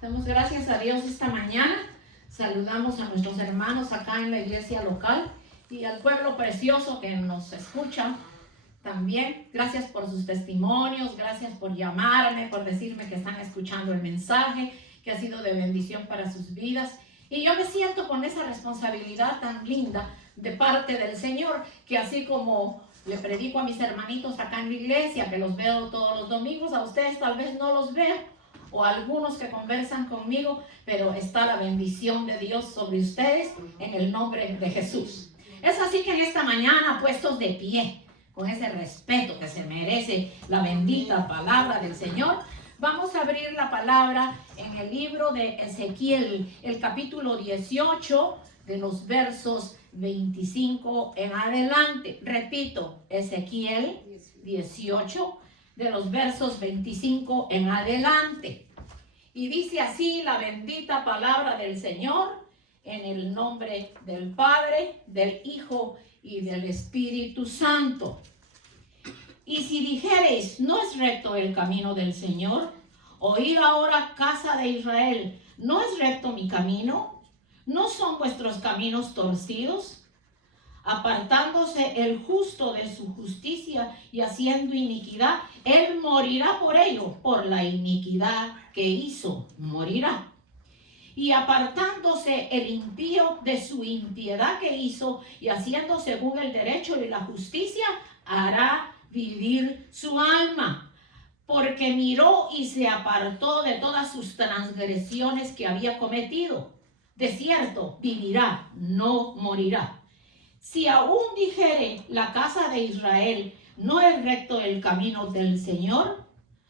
Damos gracias a Dios esta mañana. Saludamos a nuestros hermanos acá en la iglesia local y al pueblo precioso que nos escucha también. Gracias por sus testimonios, gracias por llamarme, por decirme que están escuchando el mensaje, que ha sido de bendición para sus vidas. Y yo me siento con esa responsabilidad tan linda de parte del Señor, que así como le predico a mis hermanitos acá en la iglesia, que los veo todos los domingos, a ustedes tal vez no los veo, o algunos que conversan conmigo, pero está la bendición de Dios sobre ustedes en el nombre de Jesús. Es así que en esta mañana, puestos de pie, con ese respeto que se merece la bendita palabra del Señor, vamos a abrir la palabra en el libro de Ezequiel, el capítulo 18, de los versos 25 en adelante. Repito, Ezequiel 18, de los versos 25 en adelante. Y dice así la bendita palabra del Señor, en el nombre del Padre, del Hijo y del Espíritu Santo. Y si dijereis, no es recto el camino del Señor, oíd ahora, casa de Israel, ¿no es recto mi camino? ¿No son vuestros caminos torcidos? Apartándose el justo de su justicia y haciendo iniquidad, él morirá por ello, por la iniquidad que hizo, morirá. Y apartándose el impío de su impiedad que hizo y haciendo según el derecho y la justicia, hará vivir su alma. Porque miró y se apartó de todas sus transgresiones que había cometido. De cierto, vivirá, no morirá. Si aún dijere la casa de Israel, ¿no es recto el camino del Señor?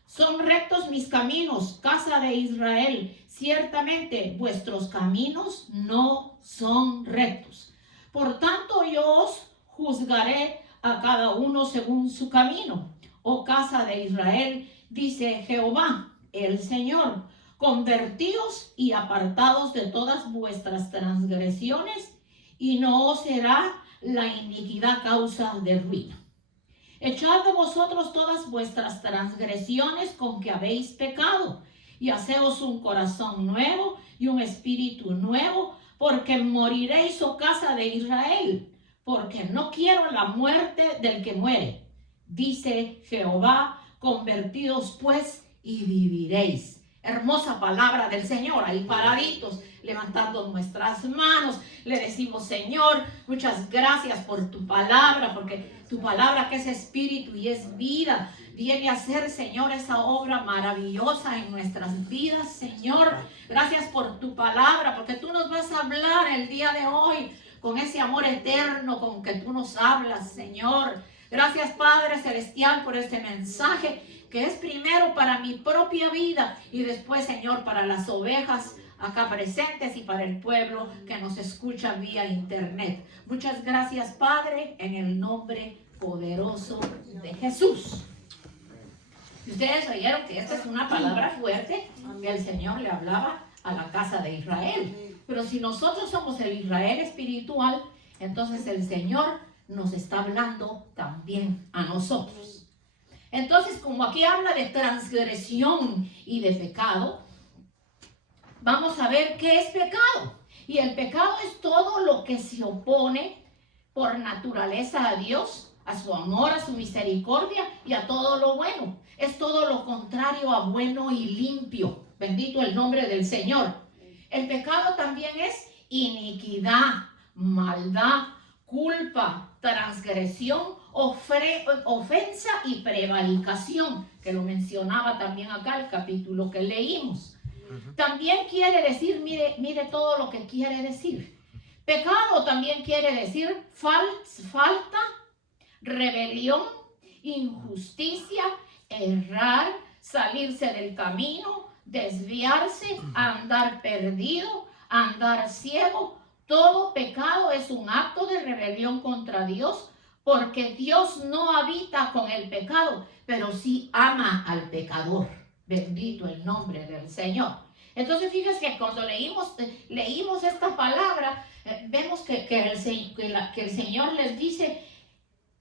Son rectos mis caminos, casa de Israel. Ciertamente vuestros caminos no son rectos. Por tanto yo os juzgaré a cada uno según su camino. Oh casa de Israel, dice Jehová, el Señor, convertíos y apartados de todas vuestras transgresiones, y no os será la iniquidad causa de ruina. Echad de vosotros todas vuestras transgresiones con que habéis pecado, y haceos un corazón nuevo y un espíritu nuevo, porque moriréis, oh casa de Israel, porque no quiero la muerte del que muere, dice Jehová. Convertidos pues y viviréis. Hermosa palabra del Señor, ahí paraditos, levantando nuestras manos, le decimos: Señor, muchas gracias por tu palabra, porque tu palabra, que es espíritu y es vida, viene a ser, Señor, esa obra maravillosa en nuestras vidas, Señor. Gracias por tu palabra, porque tú nos vas a hablar el día de hoy con ese amor eterno con que tú nos hablas, Señor. Gracias, Padre Celestial, por este mensaje que es primero para mi propia vida y después, Señor, para las ovejas acá presentes y para el pueblo que nos escucha vía internet. Muchas gracias, Padre, en el nombre poderoso de Jesús. Ustedes oyeron que esta es una palabra fuerte que el Señor le hablaba a la casa de Israel. Pero si nosotros somos el Israel espiritual, entonces el Señor nos está hablando también a nosotros. Entonces, como aquí habla de transgresión y de pecado, vamos a ver qué es pecado. Y el pecado es todo lo que se opone por naturaleza a Dios, a su amor, a su misericordia y a todo lo bueno. Es todo lo contrario a bueno y limpio. Bendito el nombre del Señor. El pecado también es iniquidad, maldad, culpa, transgresión, ofensa y prevaricación, que lo mencionaba también acá el capítulo que leímos. También quiere decir, mire todo lo que quiere decir. Pecado también quiere decir falta, rebelión, injusticia, errar, salirse del camino, desviarse, andar perdido, andar ciego. Todo pecado es un acto de rebelión contra Dios, porque Dios no habita con el pecado, pero sí ama al pecador. Bendito el nombre del Señor. Entonces, fíjense que cuando leímos esta palabra, vemos que el Señor les dice: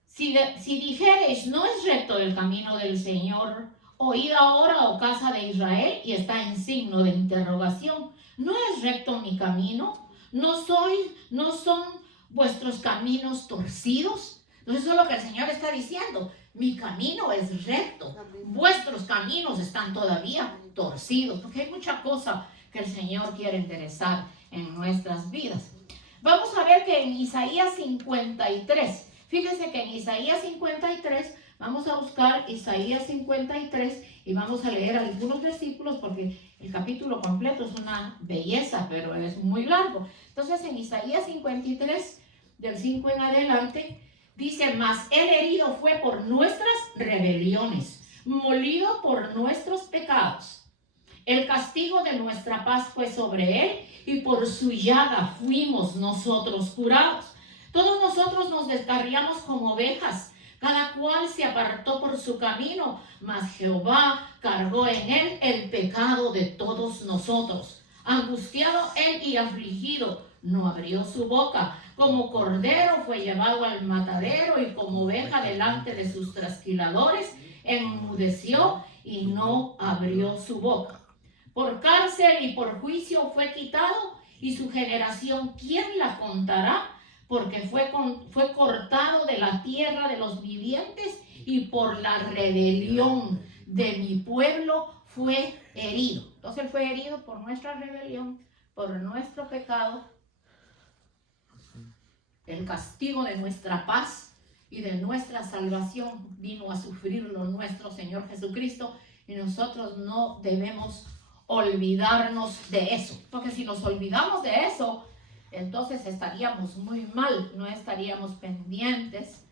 si dijereis, no es recto el camino del Señor, Oíd ahora, oh casa de Israel, y está en signo de interrogación. ¿No es recto mi camino? ¿No son vuestros caminos torcidos? Entonces eso es lo que el Señor está diciendo. Mi camino es recto. Vuestros caminos están todavía torcidos. Porque hay mucha cosa que el Señor quiere enderezar en nuestras vidas. Vamos a ver que en Isaías 53, fíjense que en Isaías 53, vamos a buscar Isaías 53 y vamos a leer algunos versículos porque el capítulo completo es una belleza, pero es muy largo. Entonces en Isaías 53, del 5 en adelante, dice: mas él herido fue por nuestras rebeliones, molido por nuestros pecados. El castigo de nuestra paz fue sobre él, y por su llaga fuimos nosotros curados. Todos nosotros nos descarriamos como ovejas, cada cual se apartó por su camino, mas Jehová cargó en él el pecado de todos nosotros. Angustiado él y afligido, no abrió su boca. Como cordero fue llevado al matadero, y como oveja delante de sus trasquiladores, enmudeció y no abrió su boca. Por cárcel y por juicio fue quitado, y su generación, ¿quién la contará? Porque fue cortado de la tierra de los vivientes, y por la rebelión de mi pueblo fue herido. Entonces él fue herido por nuestra rebelión, por nuestro pecado. El castigo de nuestra paz y de nuestra salvación vino a sufrirlo nuestro Señor Jesucristo, y nosotros no debemos olvidarnos de eso, porque si nos olvidamos de eso, entonces estaríamos muy mal, no estaríamos pendientes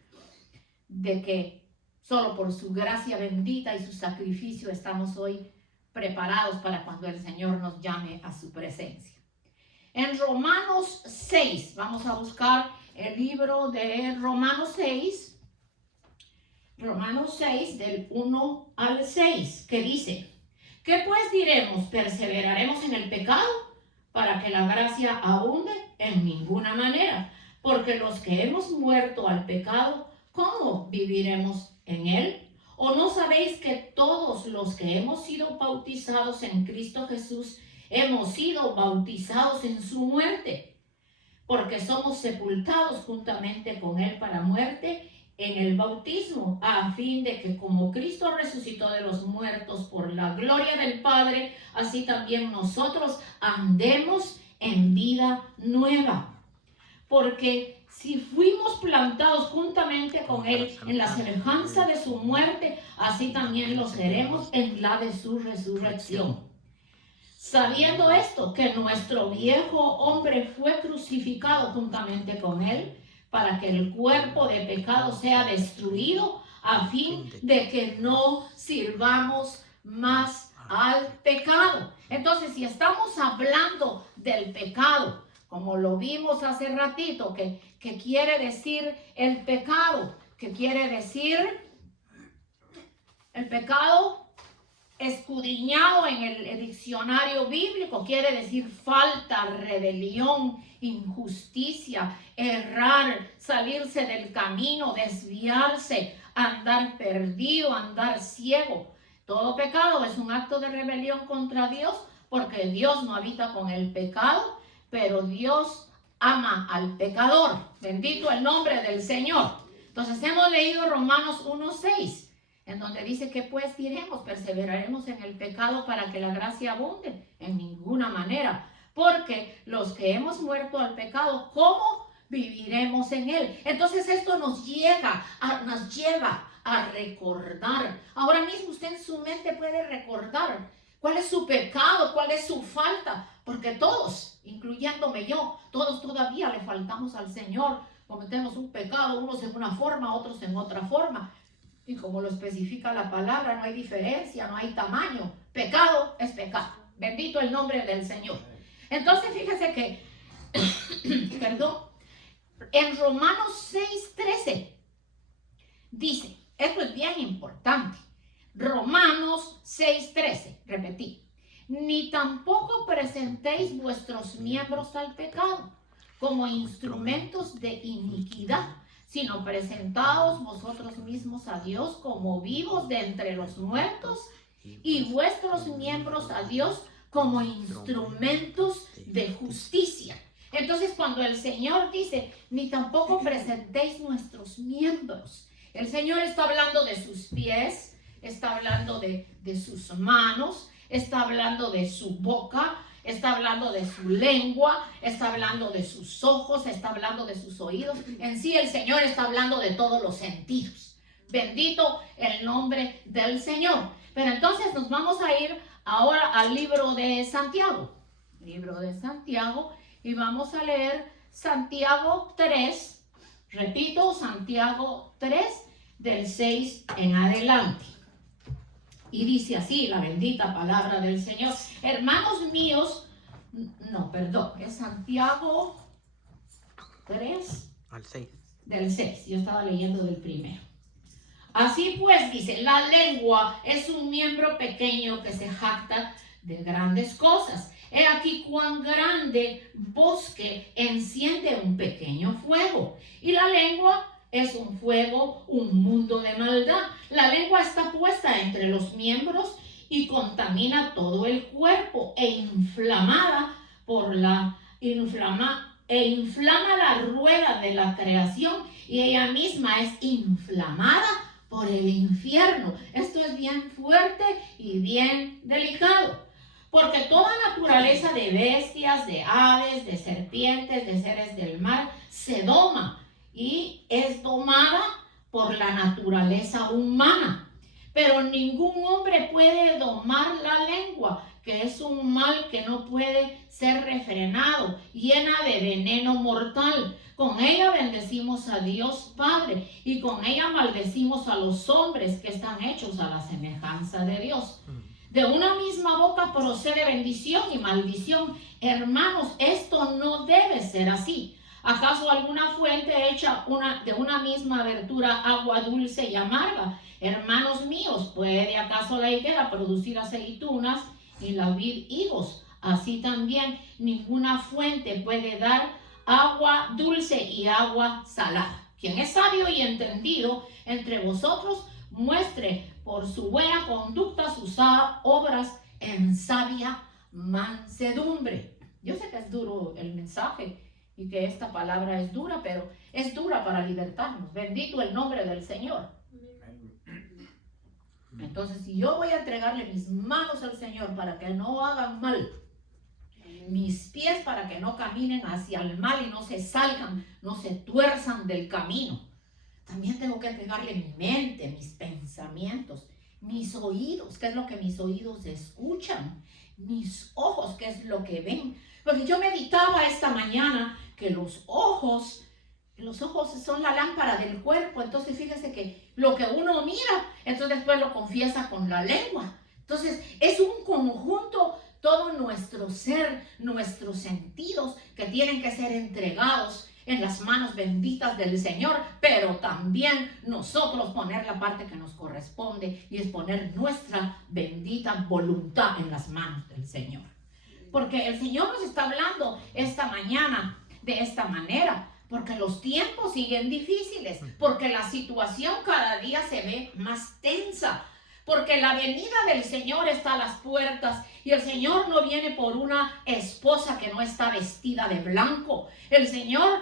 de que solo por su gracia bendita y su sacrificio estamos hoy preparados para cuando el Señor nos llame a su presencia. En Romanos 6, vamos a buscar el libro de Romanos 6, del 1 al 6, que dice: ¿qué pues diremos? ¿Perseveraremos en el pecado para que la gracia abunde? En ninguna manera, porque los que hemos muerto al pecado, ¿cómo viviremos en él? ¿O no sabéis que todos los que hemos sido bautizados en Cristo Jesús, hemos sido bautizados en su muerte? Porque somos sepultados juntamente con él para muerte en el bautismo, a fin de que como Cristo resucitó de los muertos por la gloria del Padre, así también nosotros andemos en vida nueva. Porque si fuimos plantados juntamente con él en la semejanza de su muerte, así también lo seremos en la de su resurrección. Sabiendo esto, que nuestro viejo hombre fue crucificado juntamente con él, para que el cuerpo de pecado sea destruido, a fin de que no sirvamos más al pecado. Entonces, si estamos hablando del pecado, como lo vimos hace ratito, que quiere decir el pecado, que quiere decir el pecado escudriñado en el diccionario bíblico, quiere decir falta, rebelión, injusticia, errar, salirse del camino, desviarse, andar perdido, andar ciego. Todo pecado es un acto de rebelión contra Dios, porque Dios no habita con el pecado, pero Dios ama al pecador. Bendito el nombre del Señor. Entonces hemos leído Romanos 1:6. en donde dice que pues diremos, perseveraremos en el pecado para que la gracia abunde. En ninguna manera, porque los que hemos muerto al pecado, ¿cómo viviremos en él? Entonces esto nos lleva a recordar. Ahora mismo usted en su mente puede recordar cuál es su pecado, cuál es su falta, porque todos, incluyéndome yo, todos todavía le faltamos al Señor. Cometemos un pecado, unos en una forma, otros en otra forma. Y como lo especifica la palabra, no hay diferencia, no hay tamaño. Pecado es pecado. Bendito el nombre del Señor. Entonces, fíjese que, en Romanos 6:13 dice, esto es bien importante. Romanos 6:13, repetí. Ni tampoco presentéis vuestros miembros al pecado como instrumentos de iniquidad, sino presentaos vosotros mismos a Dios como vivos de entre los muertos y vuestros miembros a Dios como instrumentos de justicia. Entonces, cuando el Señor dice, ni tampoco presentéis nuestros miembros, el Señor está hablando de sus pies, está hablando de sus manos, está hablando de su boca, está hablando de su lengua, está hablando de sus ojos, está hablando de sus oídos. En sí, el Señor está hablando de todos los sentidos. Bendito el nombre del Señor. Pero entonces nos vamos a ir ahora al libro de Santiago. Libro de Santiago. Y vamos a leer Santiago 3. Repito, Santiago 3, del 6 en adelante. Y dice así la bendita palabra del Señor. Hermanos míos, es Santiago 3. Al 6. Del 6, yo estaba leyendo del primero. Así pues, dice, la lengua es un miembro pequeño que se jacta de grandes cosas. He aquí cuán grande bosque enciende un pequeño fuego. Y la lengua es un fuego, un mundo de maldad. La lengua está puesta entre los miembros y contamina todo el cuerpo inflama la rueda de la creación y ella misma es inflamada por el infierno. Esto es bien fuerte y bien delicado. Porque toda naturaleza de bestias, de aves, de serpientes, de seres del mar, se doma y es domada por la naturaleza humana. Pero ningún hombre puede domar la lengua, que es un mal que no puede ser refrenado, llena de veneno mortal. Con ella bendecimos a Dios Padre y con ella maldecimos a los hombres que están hechos a la semejanza de Dios. De una misma boca procede bendición y maldición. Hermanos, esto no debe ser así. ¿Acaso alguna fuente hecha de una misma abertura agua dulce y amarga? Hermanos míos, ¿puede acaso la higuera producir aceitunas y la vid higos? Así también ninguna fuente puede dar agua dulce y agua salada. Quien es sabio y entendido entre vosotros, muestre por su buena conducta sus obras en sabia mansedumbre. Yo sé que es duro el mensaje y que esta palabra es dura, pero es dura para libertarnos. Bendito el nombre del Señor. Entonces, si yo voy a entregarle mis manos al Señor para que no hagan mal, mis pies para que no caminen hacia el mal y no se salgan, no se tuerzan del camino, también tengo que entregarle mi mente, mis pensamientos, mis oídos, qué es lo que mis oídos escuchan, mis ojos, qué es lo que ven. Porque yo meditaba esta mañana que los ojos son la lámpara del cuerpo. Entonces fíjese que lo que uno mira, entonces después lo confiesa con la lengua. Entonces es un conjunto, todo nuestro ser, nuestros sentidos que tienen que ser entregados en las manos benditas del Señor, pero también nosotros poner la parte que nos corresponde y es poner nuestra bendita voluntad en las manos del Señor. Porque el Señor nos está hablando esta mañana de esta manera, porque los tiempos siguen difíciles, porque la situación cada día se ve más tensa, porque la venida del Señor está a las puertas y el Señor no viene por una esposa que no está vestida de blanco. El Señor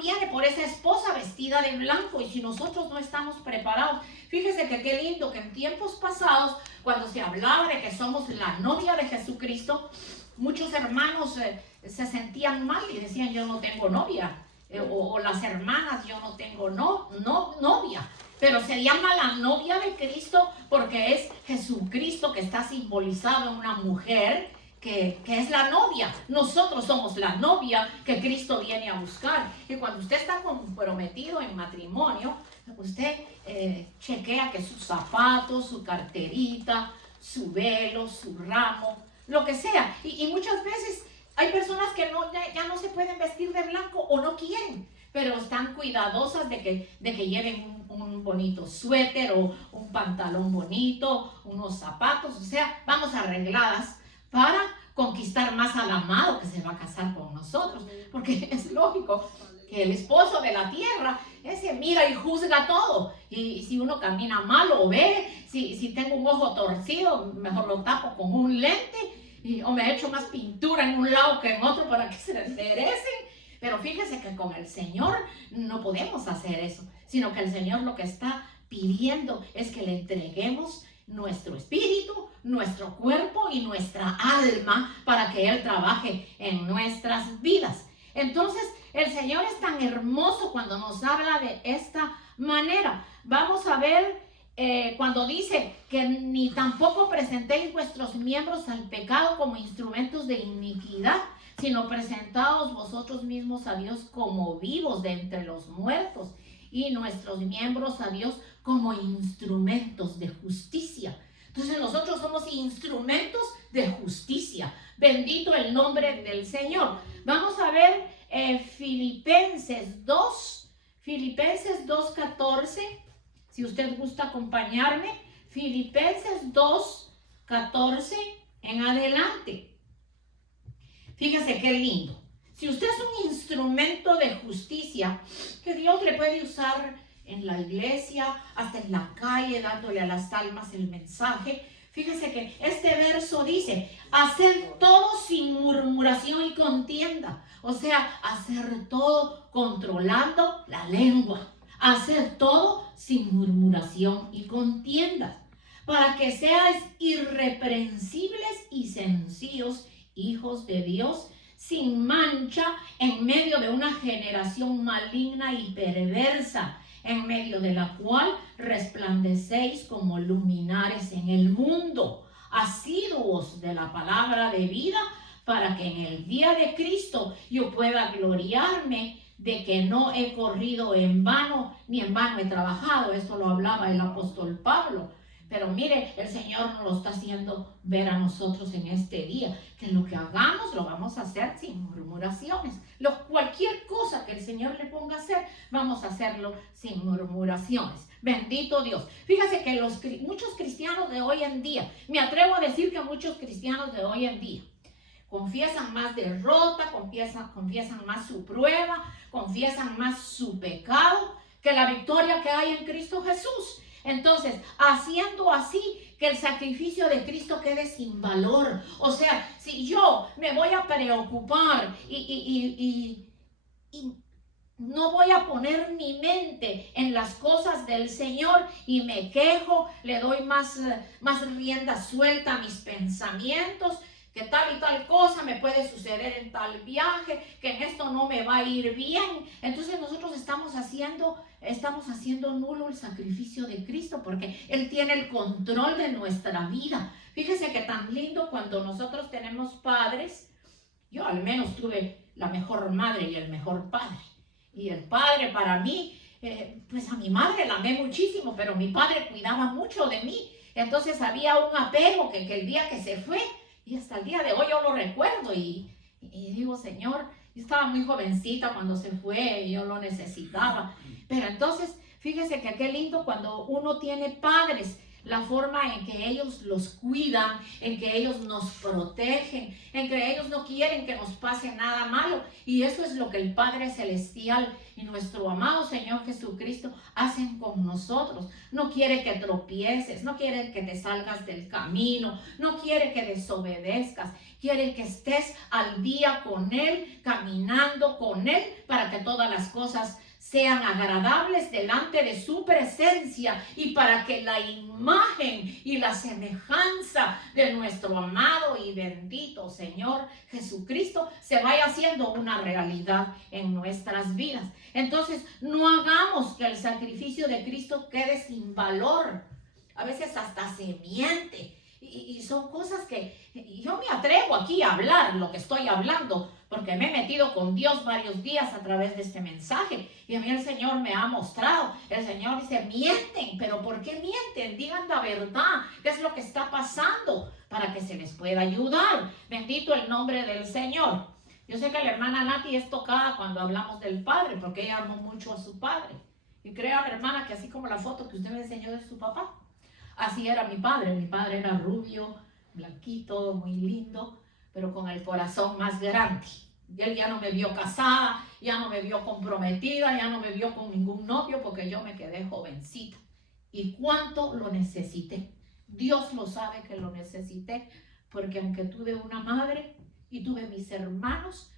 viene por esa esposa vestida de blanco y si nosotros no estamos preparados, fíjese que qué lindo que en tiempos pasados, cuando se hablaba de que somos la novia de Jesucristo, muchos hermanos se sentían mal y decían yo no tengo novia, o las hermanas yo no tengo novia. Pero se llama la novia de Cristo porque es Jesucristo que está simbolizado en una mujer que es la novia. Nosotros somos la novia que Cristo viene a buscar. Y cuando usted está comprometido en matrimonio, usted chequea que sus zapatos, su carterita, su velo, su ramo, lo que sea. Y muchas veces hay personas que ya no se pueden vestir de blanco o no quieren, pero están cuidadosas de que lleven un bonito suéter o un pantalón bonito, unos zapatos, o sea, vamos arregladas para conquistar más al amado que se va a casar con nosotros, porque es lógico que el esposo de la tierra ese mira y juzga todo. Y si uno camina mal o ve, si tengo un ojo torcido, mejor lo tapo con un lente o me echo más pintura en un lado que en otro para que se le enderecen. Pero fíjese que con el Señor no podemos hacer eso, sino que el Señor lo que está pidiendo es que le entreguemos nuestro espíritu, nuestro cuerpo y nuestra alma para que Él trabaje en nuestras vidas. Entonces, el Señor es tan hermoso cuando nos habla de esta manera. Vamos a ver cuando dice que ni tampoco presentéis vuestros miembros al pecado como instrumentos de iniquidad, sino presentaos vosotros mismos a Dios como vivos de entre los muertos y nuestros miembros a Dios como instrumentos de justicia. Entonces nosotros somos instrumentos de justicia. Bendito el nombre del Señor. Vamos a ver Filipenses 2:14. Si usted gusta acompañarme, Filipenses 2:14 en adelante. Fíjese qué lindo. Si usted es un instrumento de justicia que Dios le puede usar en la iglesia, hasta en la calle, dándole a las almas el mensaje. Fíjese que este verso dice, hacer todo sin murmuración y contienda. O sea, hacer todo controlando la lengua. Hacer todo sin murmuración y contienda. Para que seáis irreprensibles y sencillos, hijos de Dios, sin mancha, en medio de una generación maligna y perversa, en medio de la cual resplandecéis como luminares en el mundo, asiduos de la palabra de vida, para que en el día de Cristo yo pueda gloriarme de que no he corrido en vano, ni en vano he trabajado. Esto lo hablaba el apóstol Pablo. Pero mire, el Señor nos lo está haciendo ver a nosotros en este día, que lo que hagamos lo vamos a hacer sin murmuraciones. Cualquier cosa que el Señor le ponga a hacer, vamos a hacerlo sin murmuraciones. Bendito Dios. Fíjese que muchos cristianos de hoy en día, me atrevo a decir que muchos cristianos de hoy en día, confiesan más derrota, confiesan más su prueba, confiesan más su pecado que la victoria que hay en Cristo Jesús. Entonces, haciendo así que el sacrificio de Cristo quede sin valor. O sea, si yo me voy a preocupar y no voy a poner mi mente en las cosas del Señor y me quejo, le doy más rienda suelta a mis pensamientos, que tal y tal cosa me puede suceder en tal viaje, que en esto no me va a ir bien. Entonces nosotros estamos haciendo nulo el sacrificio de Cristo, porque Él tiene el control de nuestra vida. Fíjese que tan lindo cuando nosotros tenemos padres. Yo al menos tuve la mejor madre y el mejor padre. Y el padre para mí, pues a mi madre la amé muchísimo, pero mi padre cuidaba mucho de mí. Entonces había un apego que el día que se fue, y hasta el día de hoy yo lo recuerdo y digo, Señor, yo estaba muy jovencita cuando se fue y yo lo necesitaba. Pero entonces, fíjese que qué lindo cuando uno tiene padres, la forma en que ellos los cuidan, en que ellos nos protegen, en que ellos no quieren que nos pase nada malo. Y eso es lo que el Padre Celestial y nuestro amado Señor Jesucristo hacen con nosotros. No quiere que tropieces, no quiere que te salgas del camino, no quiere que desobedezcas. Quiere que estés al día con Él, caminando con Él, para que todas las cosas sean agradables delante de su presencia y para que la imagen y la semejanza de nuestro amado y bendito Señor Jesucristo se vaya haciendo una realidad en nuestras vidas. Entonces, no hagamos que el sacrificio de Cristo quede sin valor. A veces hasta se miente. Y son cosas que yo me atrevo aquí a hablar lo que estoy hablando, porque me he metido con Dios varios días a través de este mensaje. Y a mí el Señor me ha mostrado. El Señor dice, mienten, pero ¿por qué mienten? Digan la verdad. ¿Qué es lo que está pasando? Para que se les pueda ayudar. Bendito el nombre del Señor. Yo sé que la hermana Nati es tocada cuando hablamos del Padre, porque ella amó mucho a su Padre. Y créame, hermana, que así como la foto que usted me enseñó de su papá, así era mi padre. Mi padre era rubio, blanquito, muy lindo, pero con el corazón más grande. Él ya no me vio casada, ya no me vio comprometida, ya no me vio con ningún novio porque yo me quedé jovencita. ¿Y cuánto lo necesité? Dios lo sabe que lo necesité, porque aunque tuve una madre y tuve mis hermanos,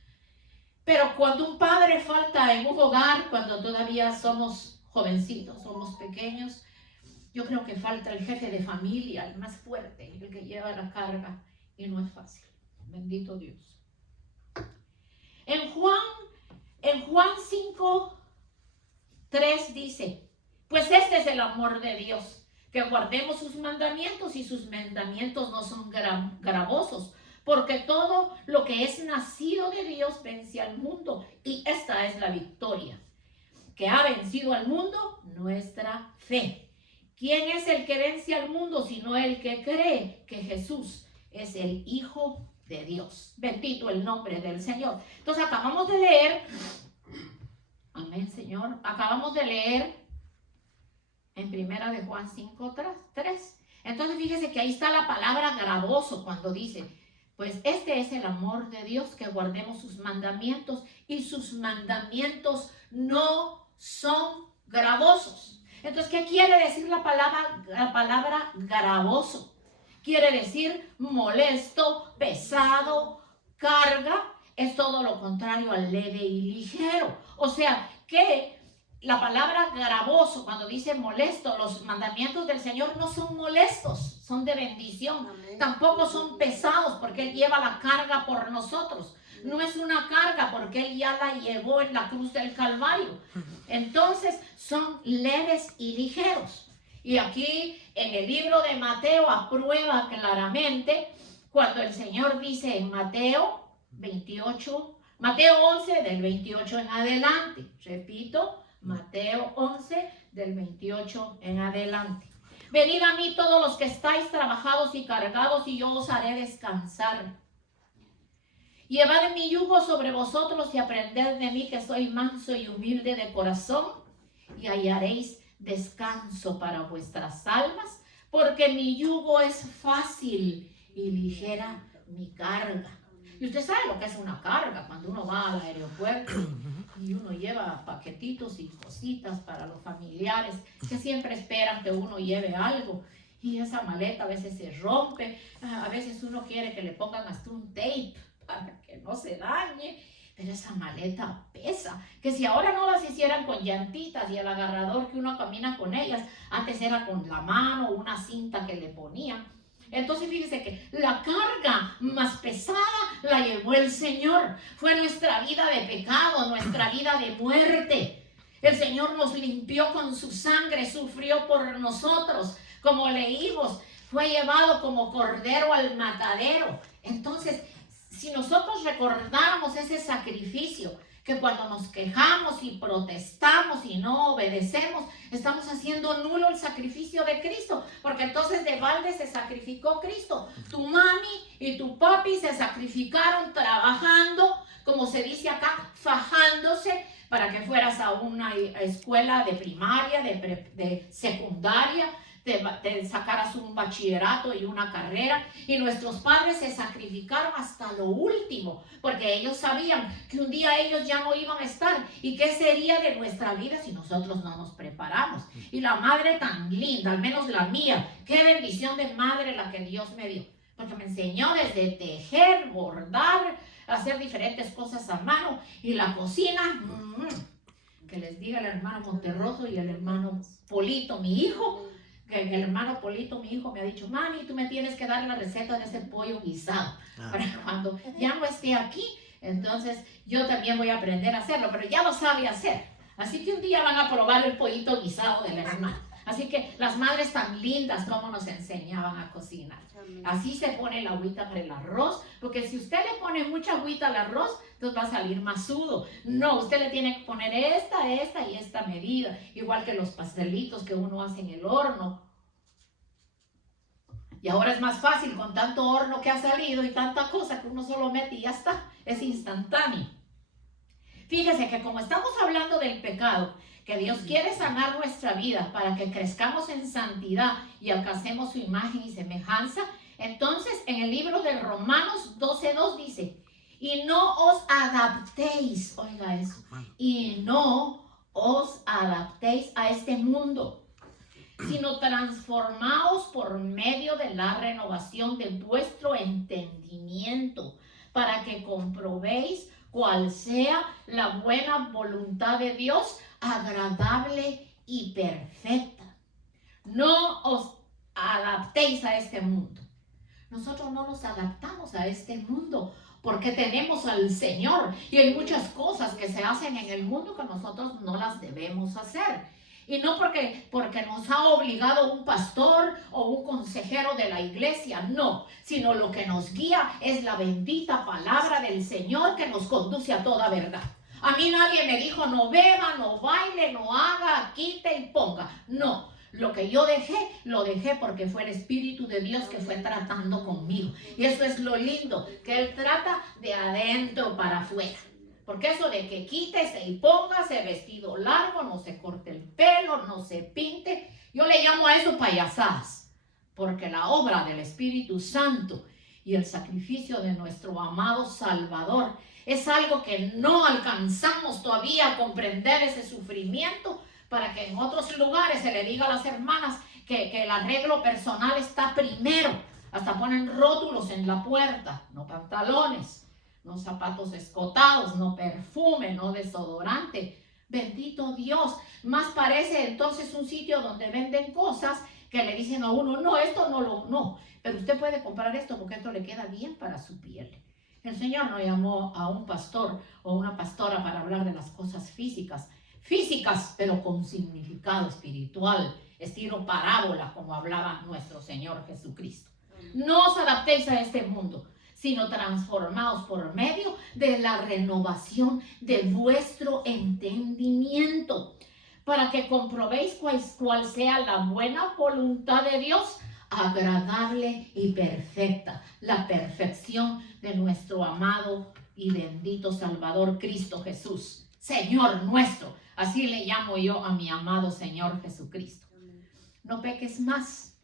pero cuando un padre falta en un hogar, cuando todavía somos jovencitos, somos pequeños, yo creo que falta el jefe de familia, el más fuerte, el que lleva la carga, y no es fácil. Bendito Dios. En Juan 5:3 dice, pues este es el amor de Dios, que guardemos sus mandamientos, y sus mandamientos no son gravosos, porque todo lo que es nacido de Dios vence al mundo, y esta es la victoria que ha vencido al mundo, nuestra fe. ¿Quién es el que vence al mundo sino el que cree que Jesús es el Hijo de Dios? Bendito el nombre del Señor. Entonces acabamos de leer, amén, Señor, acabamos de leer en primera de Juan 5:3. Entonces fíjese que ahí está la palabra gravoso cuando dice, pues este es el amor de Dios, que guardemos sus mandamientos, y sus mandamientos no son gravosos. Entonces, ¿qué quiere decir la palabra gravoso? Quiere decir molesto, pesado, carga. Es todo lo contrario al leve y ligero. O sea, que la palabra gravoso, cuando dice molesto, los mandamientos del Señor no son molestos, son de bendición. Amén. Tampoco son pesados, porque Él lleva la carga por nosotros. No es una carga, porque Él ya la llevó en la cruz del Calvario. Entonces son leves y ligeros. Y aquí en el libro de Mateo aprueba claramente cuando el Señor dice en Mateo 11 del 28 en adelante. Repito, Mateo 11 del 28 en adelante. Venid a mí todos los que estáis trabajados y cargados, y yo os haré descansar. Llevad mi yugo sobre vosotros y aprended de mí, que soy manso y humilde de corazón, y hallaréis descanso para vuestras almas, porque mi yugo es fácil y ligera mi carga. Y usted sabe lo que es una carga cuando uno va al aeropuerto y uno lleva paquetitos y cositas para los familiares que siempre esperan que uno lleve algo. Y esa maleta a veces se rompe, a veces uno quiere que le pongan hasta un tape para que no se dañe, pero esa maleta pesa, que si ahora no las hicieran con llantitas y el agarrador que uno camina con ellas, antes era con la mano, una cinta que le ponían. Entonces fíjese que la carga más pesada la llevó el Señor, fue nuestra vida de pecado, nuestra vida de muerte. El Señor nos limpió con su sangre, sufrió por nosotros, como leímos, fue llevado como cordero al matadero. Entonces, si nosotros recordáramos ese sacrificio, que cuando nos quejamos y protestamos y no obedecemos, estamos haciendo nulo el sacrificio de Cristo, porque entonces de balde se sacrificó Cristo. Tu mami y tu papi se sacrificaron trabajando, como se dice acá, fajándose, para que fueras a una escuela de primaria, de secundaria, te sacaras un bachillerato y una carrera, y nuestros padres se sacrificaron hasta lo último, porque ellos sabían que un día ellos ya no iban a estar, y qué sería de nuestra vida si nosotros no nos preparamos. Y la madre tan linda, al menos la mía, qué bendición de madre la que Dios me dio, porque me enseñó desde tejer, bordar, hacer diferentes cosas a mano, y la cocina, que les diga el hermano Monterroso y el hermano Polito, mi hijo, que el hermano Polito, mi hijo, me ha dicho, mami, tú me tienes que dar la receta de ese pollo guisado, para cuando ya no esté aquí, entonces yo también voy a aprender a hacerlo, pero ya lo sabe hacer. Así que un día van a probar el pollito guisado del hermano. Así que las madres tan lindas, como nos enseñaban a cocinar. Así se pone la agüita para el arroz, porque si usted le pone mucha agüita al arroz, entonces va a salir masudo. No, usted le tiene que poner esta y esta medida, igual que los pastelitos que uno hace en el horno. Y ahora es más fácil con tanto horno que ha salido y tanta cosa que uno solo mete y ya está, es instantáneo. Fíjese que como estamos hablando del pecado, que Dios quiere sanar nuestra vida para que crezcamos en santidad y alcancemos su imagen y semejanza, entonces en el libro de Romanos 12:2 dice, Y no os adaptéis, oiga eso, y no os adaptéis a este mundo, sino transformaos por medio de la renovación de vuestro entendimiento, para que comprobéis cuál sea la buena voluntad de Dios, agradable y perfecta. No os adaptéis a este mundo. Nosotros no nos adaptamos a este mundo porque tenemos al Señor, y hay muchas cosas que se hacen en el mundo que nosotros no las debemos hacer. Y no porque nos ha obligado un pastor o un consejero de la iglesia, no, sino lo que nos guía es la bendita palabra del Señor, que nos conduce a toda verdad. A mí nadie me dijo no beba, no baile, no haga, quite y ponga. No, lo que yo dejé, lo dejé porque fue el Espíritu de Dios que fue tratando conmigo. Y eso es lo lindo, que Él trata de adentro para afuera. Porque eso de que quítese y póngase vestido largo, no se corte el pelo, no se pinte, yo le llamo a eso payasadas. Porque la obra del Espíritu Santo y el sacrificio de nuestro amado Salvador es algo que no alcanzamos todavía a comprender, ese sufrimiento, para que en otros lugares se le diga a las hermanas que el arreglo personal está primero. Hasta ponen rótulos en la puerta: no pantalones, no zapatos escotados, no perfume, no desodorante. Bendito Dios. Más parece entonces un sitio donde venden cosas que le dicen a uno: no, esto no, pero usted puede comprar esto porque esto le queda bien para su piel. El Señor no llamó a un pastor o una pastora para hablar de las cosas físicas, pero con significado espiritual, estilo parábola, como hablaba nuestro Señor Jesucristo. No os adaptéis a este mundo, sino transformaos por medio de la renovación de vuestro entendimiento, para que comprobéis cuál sea la buena voluntad de Dios, agradable y perfecta, la perfección de nuestro amado y bendito Salvador Cristo Jesús, Señor nuestro. Así le llamo yo a mi amado Señor Jesucristo. No peques más.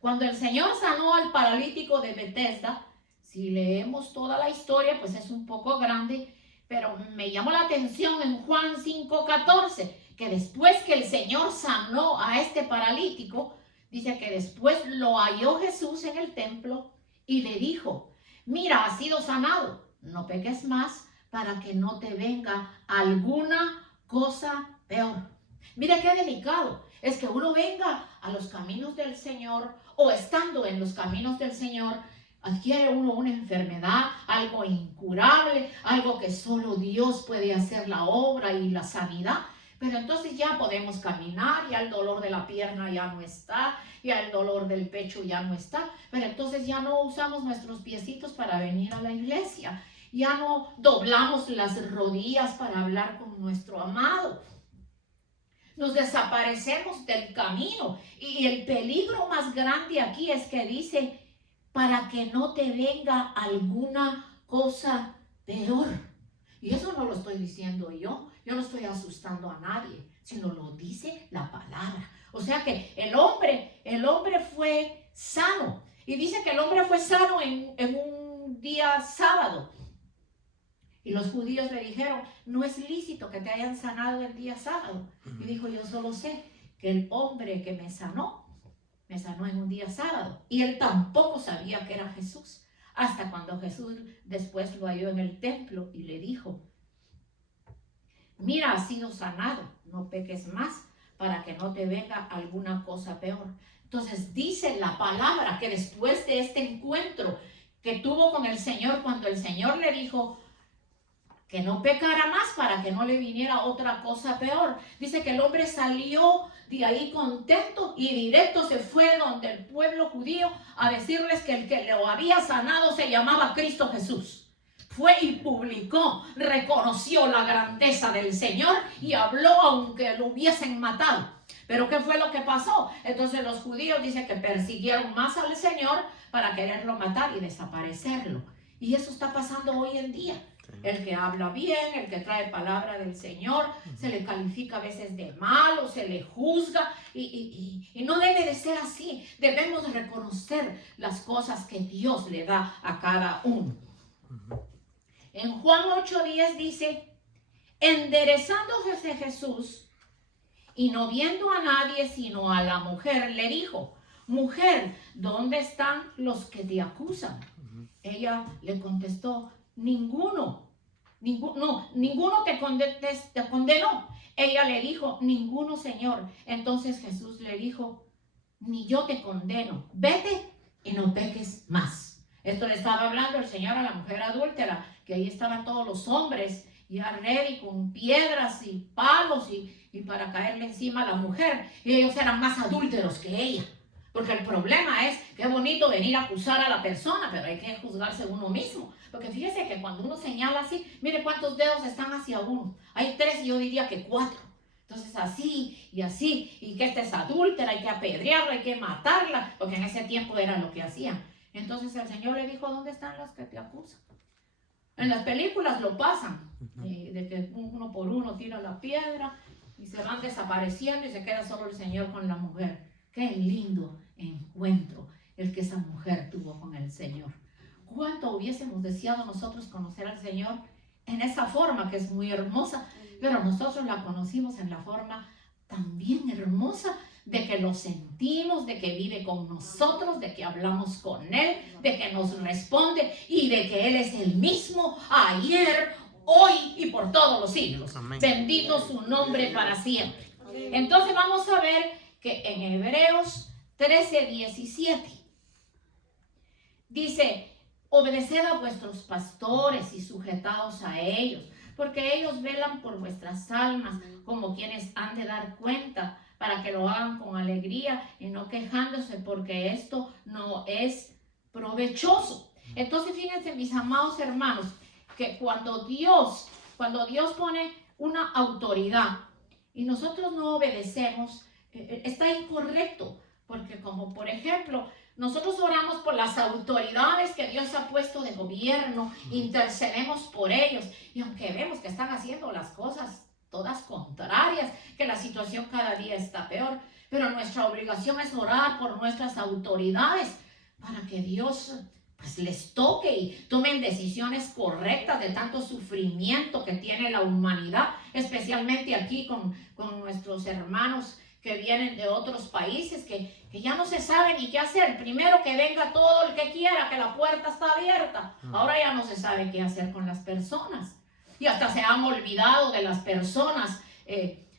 Cuando el Señor sanó al paralítico de Betesda, si leemos toda la historia, pues es un poco grande, pero me llamó la atención en Juan 5:14, que después que el Señor sanó a este paralítico, dice que después lo halló Jesús en el templo y le dijo: mira, has sido sanado, no peques más para que no te venga alguna cosa peor. Mira qué delicado es que uno venga a los caminos del Señor, o estando en los caminos del Señor, adquiere uno una enfermedad, algo incurable, algo que solo Dios puede hacer la obra y la sanidad. Pero entonces ya podemos caminar, ya el dolor de la pierna ya no está, ya el dolor del pecho ya no está, pero entonces ya no usamos nuestros piecitos para venir a la iglesia, ya no doblamos las rodillas para hablar con nuestro amado. Nos desaparecemos del camino, y el peligro más grande aquí es que dice: para que no te venga alguna cosa peor. Y eso no lo estoy diciendo yo no estoy asustando a nadie, sino lo dice la palabra. O sea que el hombre fue sano, y dice que el hombre fue sano en un día sábado. Y los judíos le dijeron: no es lícito que te hayan sanado el día sábado. Y dijo: yo solo sé que el hombre que me sanó en un día sábado. Y él tampoco sabía que era Jesús, hasta cuando Jesús después lo halló en el templo y le dijo: mira, has sido sanado, no peques más para que no te venga alguna cosa peor. Entonces dice la palabra que después de este encuentro que tuvo con el Señor, cuando el Señor le dijo que no pecara más para que no le viniera otra cosa peor, dice que el hombre salió de ahí contento y directo se fue donde el pueblo judío a decirles que el que lo había sanado se llamaba Cristo Jesús. Fue y publicó, reconoció la grandeza del Señor y habló aunque lo hubiesen matado. Pero ¿qué fue lo que pasó? Entonces los judíos dicen que persiguieron más al Señor para quererlo matar y desaparecerlo. Y eso está pasando hoy en día. El que habla bien, el que trae palabra del Señor, se le califica a veces de malo, se le juzga, y no debe de ser así. Debemos reconocer las cosas que Dios le da a cada uno. En Juan 8:10 dice, enderezándose Jesús y no viendo a nadie sino a la mujer, le dijo, mujer, ¿dónde están los que te acusan? Ella le contestó, ninguno te condenó. Ella le dijo, ninguno, Señor. Entonces Jesús le dijo, ni yo te condeno, vete y no peques más. Esto le estaba hablando el Señor a la mujer adúltera, que ahí estaban todos los hombres ya ready con piedras y palos y para caerle encima a la mujer. Y ellos eran más adúlteros que ella. Porque el problema es, qué bonito venir a acusar a la persona, pero hay que juzgarse uno mismo. Porque fíjese que cuando uno señala así, mire cuántos dedos están hacia uno. Hay 3 y yo diría que 4. Entonces así, y que esta es adúltera, hay que apedrearla, hay que matarla, porque en ese tiempo era lo que hacían. Entonces el Señor le dijo, ¿dónde están los que te acusan? En las películas lo pasan, de que uno por uno tira la piedra y se van desapareciendo y se queda solo el Señor con la mujer. Qué lindo encuentro el que esa mujer tuvo con el Señor. ¿Cuánto hubiésemos deseado nosotros conocer al Señor en esa forma que es muy hermosa? Pero nosotros la conocimos en la forma también hermosa de que lo sentimos, de que vive con nosotros, de que hablamos con Él, de que nos responde y de que Él es el mismo ayer, hoy y por todos los siglos. Amén. Bendito su nombre para siempre. Entonces vamos a ver que en Hebreos 13:17 dice, obedeced a vuestros pastores y sujetaos a ellos, porque ellos velan por vuestras almas como quienes han de dar cuenta, para que lo hagan con alegría y no quejándose, porque esto no es provechoso. Entonces fíjense, mis amados hermanos, que cuando Dios pone una autoridad y nosotros no obedecemos, está incorrecto, porque como por ejemplo, nosotros oramos por las autoridades que Dios ha puesto de gobierno, intercedemos por ellos, y aunque vemos que están haciendo las cosas todas contrarias, que la situación cada día está peor, pero nuestra obligación es orar por nuestras autoridades para que Dios pues les toque y tomen decisiones correctas de tanto sufrimiento que tiene la humanidad, especialmente aquí con nuestros hermanos que vienen de otros países, que ya no se sabe ni qué hacer. Primero que venga todo el que quiera, que la puerta está abierta. Ahora ya no se sabe qué hacer con las personas. Y hasta se han olvidado de las personas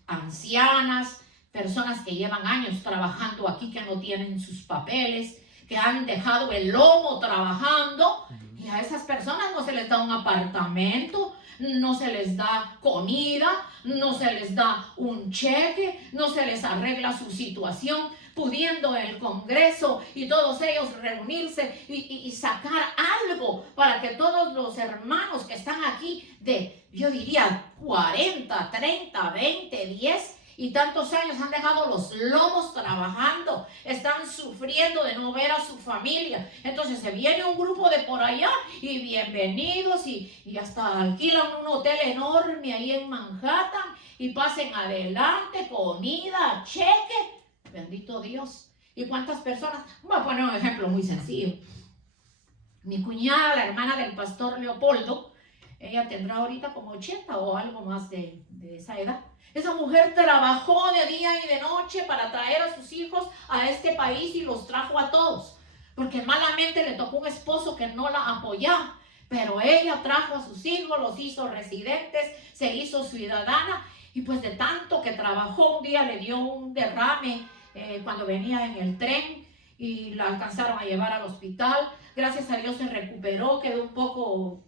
ancianas, personas que llevan años trabajando aquí, que no tienen sus papeles, que han dejado el lomo trabajando. Y a esas personas no se les da un apartamento, no se les da comida, no se les da un cheque, no se les arregla su situación, pudiendo el Congreso y todos ellos reunirse y sacar algo para que todos los hermanos que están aquí de, yo diría, 40, 30, 20, 10 y tantos años han dejado los lomos trabajando, están sufriendo de no ver a su familia. Entonces se viene un grupo de por allá y bienvenidos y hasta alquilan un hotel enorme ahí en Manhattan y pasen adelante, comida, cheque. Bendito Dios. ¿Y cuántas personas? Voy a poner un ejemplo muy sencillo. Mi cuñada, la hermana del pastor Leopoldo, ella tendrá ahorita como 80 o algo más de esa edad. Esa mujer trabajó de día y de noche para traer a sus hijos a este país y los trajo a todos. Porque malamente le tocó un esposo que no la apoyaba. Pero ella trajo a sus hijos, los hizo residentes, se hizo ciudadana. Y pues de tanto que trabajó, un día le dio un derrame cuando venía en el tren y la alcanzaron a llevar al hospital. Gracias a Dios se recuperó, quedó un poco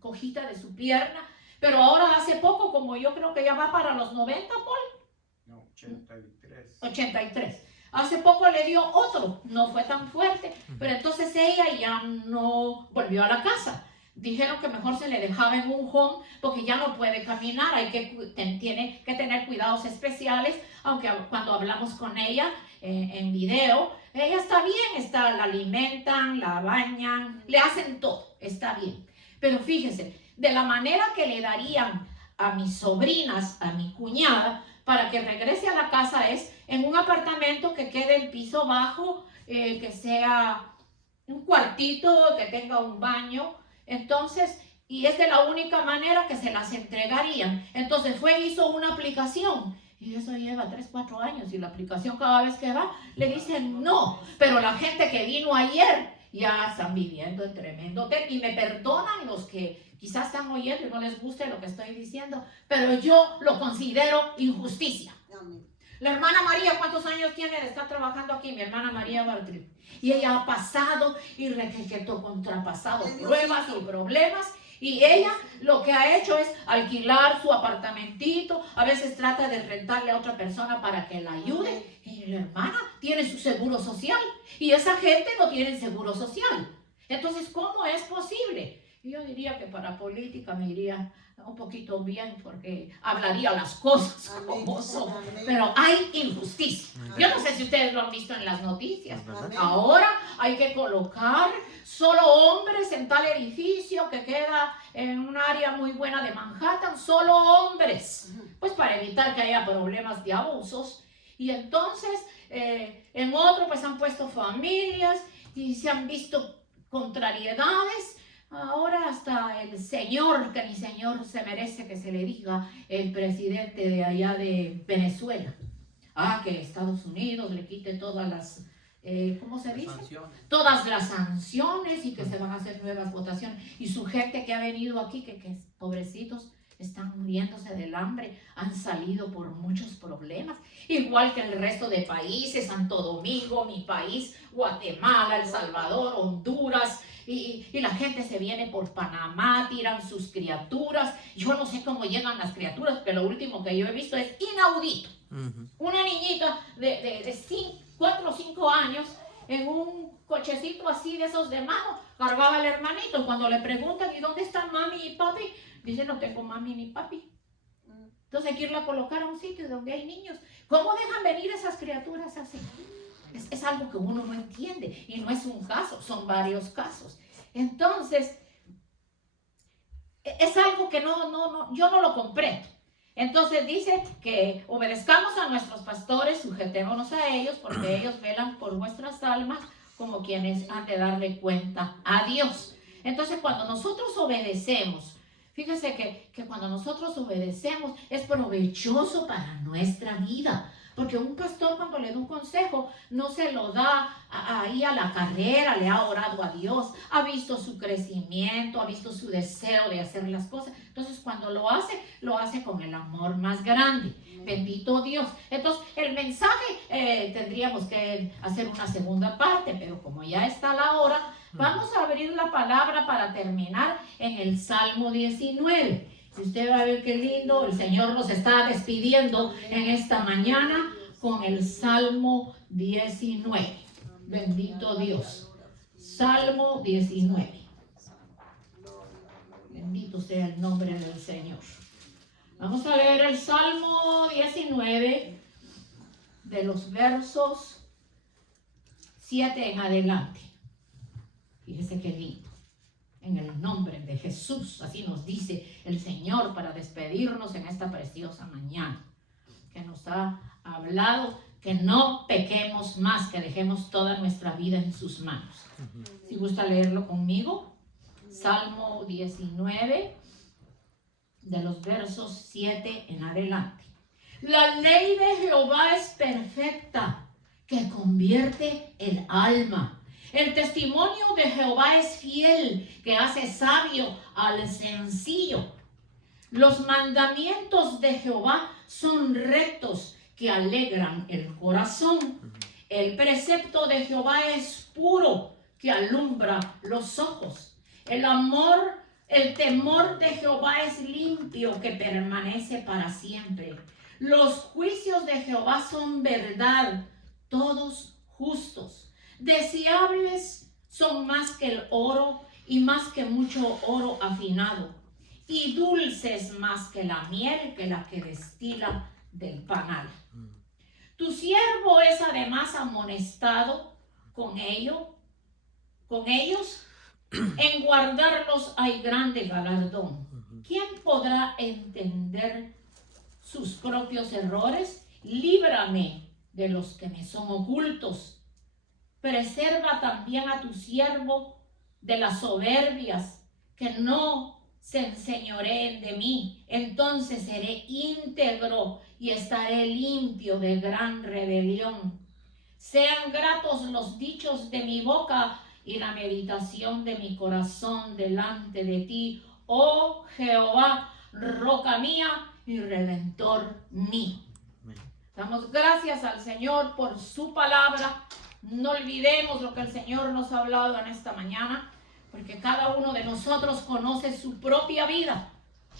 cojita de su pierna. Pero ahora hace poco, como yo creo que ya va para los 90, Paul. No, 83. 83. Hace poco le dio otro, no fue tan fuerte, pero entonces ella ya no volvió a la casa. Dijeron que mejor se le dejaba en un home porque ya no puede caminar, tiene que tener cuidados especiales, aunque cuando hablamos con ella en video, ella está bien, la alimentan, la bañan, le hacen todo, está bien. Pero fíjese, de la manera que le darían a mis sobrinas, a mi cuñada, para que regrese a la casa es en un apartamento que quede en piso bajo, que sea un cuartito, que tenga un baño. Entonces, y es de la única manera que se las entregarían. Entonces hizo una aplicación. Y eso lleva 3, 4 años y la aplicación cada vez que va le dicen no. Pero la gente que vino ayer ya están viviendo en tremendo hotel. Y me perdonan los que quizás están oyendo y no les guste lo que estoy diciendo, pero yo lo considero injusticia. La hermana María, ¿cuántos años tiene de estar trabajando aquí? Mi hermana María Bartril. Y ella ha pasado y contrapasado pruebas y problemas. Y ella lo que ha hecho es alquilar su apartamentito. A veces trata de rentarle a otra persona para que la ayude. Y la hermana tiene su seguro social. Y esa gente no tiene seguro social. Entonces, ¿cómo es posible? Yo diría que para política me iría un poquito bien porque hablaría las cosas como son. Pero hay injusticia. Yo no sé si ustedes lo han visto en las noticias. Ahora hay que colocar solo hombres en tal edificio que queda en un área muy buena de Manhattan. Solo hombres. Pues para evitar que haya problemas de abusos. Y entonces en otro pues han puesto familias y se han visto contrariedades. Ahora hasta el señor, que ni señor se merece que se le diga, el presidente de allá de Venezuela. Que Estados Unidos le quite todas las, ¿cómo se dice? Sanciones. Todas las sanciones y que se van a hacer nuevas votaciones. Y su gente que ha venido aquí, que pobrecitos, están muriéndose del hambre, han salido por muchos problemas, igual que el resto de países, Santo Domingo, mi país, Guatemala, El Salvador, Honduras, y la gente se viene por Panamá, tiran sus criaturas. Yo no sé cómo llegan las criaturas, porque lo último que yo he visto es inaudito. Una niñita de 4 o 5 años en un cochecito así de esos de mano, cargaba al hermanito. Cuando le preguntan, ¿y dónde están mami y papi? Dice, no tengo mami ni papi. Entonces hay que irla a colocar a un sitio donde hay niños. ¿Cómo dejan venir esas criaturas así? Es algo que uno no entiende. Y no es un caso, son varios casos. Entonces, es algo que yo no lo comprendo. Entonces dice que obedezcamos a nuestros pastores, sujetémonos a ellos, porque ellos velan por nuestras almas como quienes han de darle cuenta a Dios. Entonces cuando nosotros obedecemos, fíjese que cuando nosotros obedecemos es provechoso para nuestra vida. Porque un pastor cuando le da un consejo no se lo da ahí a la carrera, le ha orado a Dios, ha visto su crecimiento, ha visto su deseo de hacer las cosas. Entonces cuando lo hace con el amor más grande. Bendito Dios. Entonces el mensaje tendríamos que hacer una segunda parte, pero como ya está la hora, vamos a abrir la palabra para terminar en el Salmo 19. Si usted va a ver qué lindo, el Señor nos está despidiendo en esta mañana con el Salmo 19. Bendito Dios. Salmo 19. Bendito sea el nombre del Señor. Vamos a leer el Salmo 19 de los versos 7 en adelante. Fíjese qué lindo. En el nombre de Jesús, así nos dice el Señor para despedirnos en esta preciosa mañana, que nos ha hablado que no pequemos más, que dejemos toda nuestra vida en sus manos. Si gusta leerlo conmigo, Salmo 19, de los versos 7 en adelante. La ley de Jehová es perfecta, que convierte el alma. El testimonio de Jehová es fiel, que hace sabio al sencillo. Los mandamientos de Jehová son rectos, que alegran el corazón. El precepto de Jehová es puro, que alumbra los ojos. El temor de Jehová es limpio, que permanece para siempre. Los juicios de Jehová son verdad, todos justos. Deseables son más que el oro y más que mucho oro afinado, y dulces más que la miel, que la que destila del panal. Tu siervo es además amonestado con ellos, en guardarlos hay grande galardón. ¿Quién podrá entender sus propios errores? Líbrame de los que me son ocultos. Preserva también a tu siervo de las soberbias, que no se enseñoreen de mí, entonces seré íntegro y estaré limpio de gran rebelión. Sean gratos los dichos de mi boca y la meditación de mi corazón delante de ti, oh Jehová, roca mía y redentor mío. Damos gracias al Señor por su palabra. No olvidemos lo que el Señor nos ha hablado en esta mañana, porque cada uno de nosotros conoce su propia vida.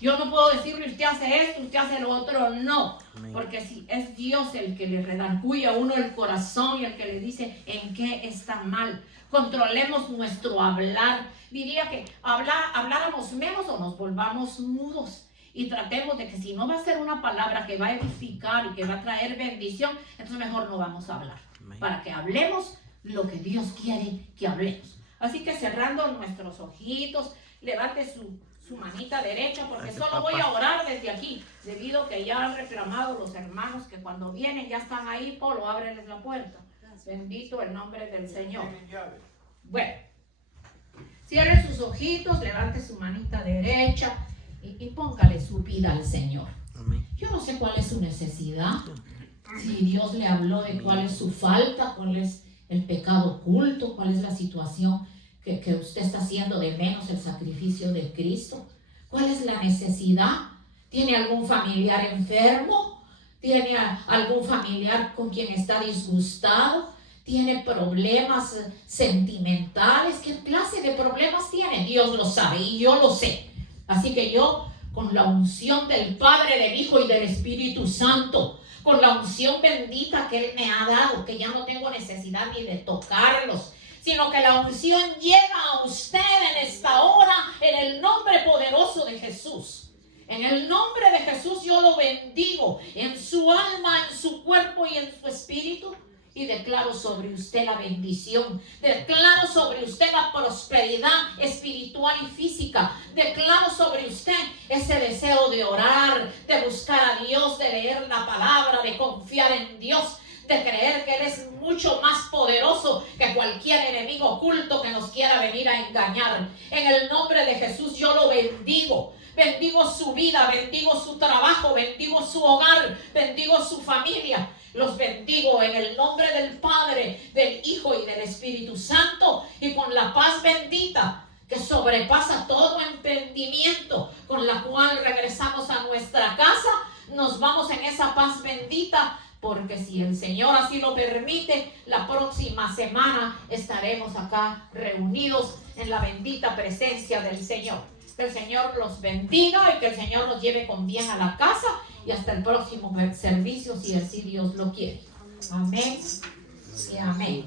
Yo no puedo decirle, usted hace esto, usted hace lo otro, no. Amén. Porque si es Dios el que le redarguye a uno el corazón y el que le dice en qué está mal. Controlemos nuestro hablar. Diría que habláramos menos o nos volvamos mudos. Y tratemos de que si no va a ser una palabra que va a edificar y que va a traer bendición, entonces mejor no vamos a hablar. Amén. Para que hablemos lo que Dios quiere que hablemos. Así que cerrando nuestros ojitos, levante su manita derecha, porque solo voy a orar desde aquí, debido a que ya han reclamado los hermanos que cuando vienen ya están ahí. Polo, ábreles la puerta. Bendito el nombre del Señor. Bueno, cierre sus ojitos, levante su manita derecha y póngale su vida al Señor. Amén. Yo no sé cuál es su necesidad, si Dios le habló de cuál es su falta, cuál es el pecado oculto, cuál es la situación que usted está haciendo de menos el sacrificio de Cristo. ¿Cuál es la necesidad? ¿Tiene algún familiar enfermo? ¿Tiene algún familiar con quien está disgustado? ¿Tiene problemas sentimentales? ¿Qué clase de problemas tiene? Dios lo sabe y yo lo sé. Así que yo, con la unción del Padre, del Hijo y del Espíritu Santo, con la unción bendita que Él me ha dado, que ya no tengo necesidad ni de tocarlos, sino que la unción llega a usted en esta hora en el nombre poderoso de Jesús. En el nombre de Jesús yo lo bendigo en su alma, en su cuerpo y en su espíritu. Y declaro sobre usted la bendición. Declaro sobre usted la prosperidad espiritual y física. Declaro sobre usted ese deseo de orar, de buscar a Dios, de leer la palabra, de confiar en Dios, de creer que Él es mucho más poderoso que cualquier enemigo oculto que nos quiera venir a engañar. En el nombre de Jesús yo lo bendigo. Bendigo su vida, bendigo su trabajo, bendigo su hogar, bendigo su familia. Los bendigo en el nombre del Padre, del Hijo y del Espíritu Santo, y con la paz bendita que sobrepasa todo entendimiento, con la cual regresamos a nuestra casa. Nos vamos en esa paz bendita, porque si el Señor así lo permite, la próxima semana estaremos acá reunidos en la bendita presencia del Señor. Que el Señor los bendiga y que el Señor los lleve con bien a la casa, y hasta el próximo servicio, si así Dios lo quiere. Amén y amén.